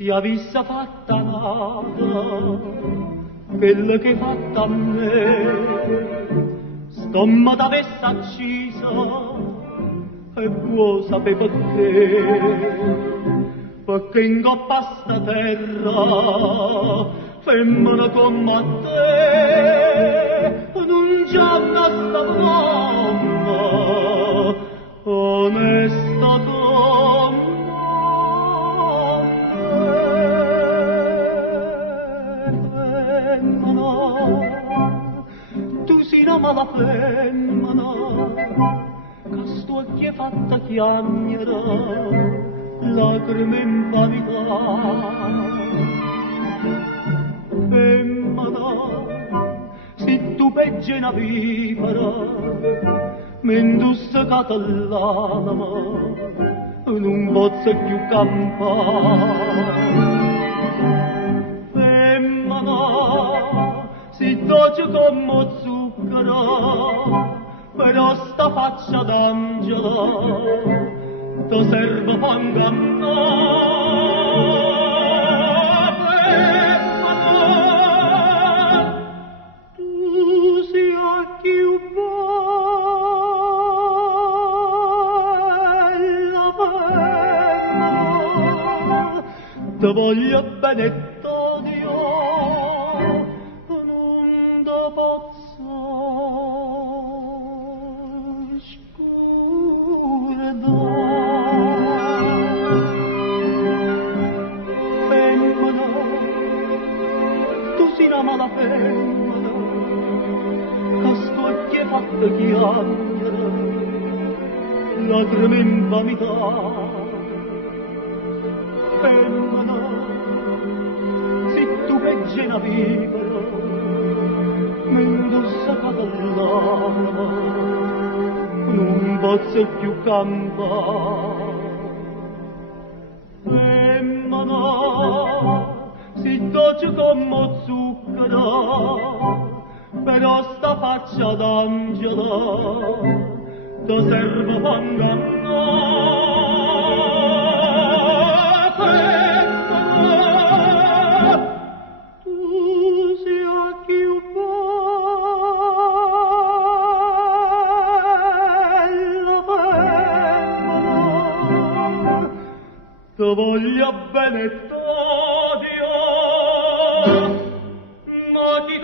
sia vista fatta nata, quella che hai fatta a me, stomma t'avesse accisa, e vuoi sapere perché in coppa a sta terra, femmina come te, non c'è una sta donna, onesta come tu sei una mala femmina, che sto occhi è fatta chiagnere, lacrime in vanità. Femmina, se tu peggi una vipera, m'indusse l'anima, non posso più campare. Si dolce come zucchero, però sta faccia d'angelo ti serve per ingannare. Tu sia più bella femmina, ti voglio bene mala femmina, che sto occhi è fatta chiagnere, lacrime in vanità. Femmina, se tu peggi una vipera, m'indussa l'anima, non posso più campare. Femmina, si dolce come zucchero, però sta faccia d'angelo ti serve per ingannare. Femmina, tu sia più bella femmina, ti voglio bene. Ma ti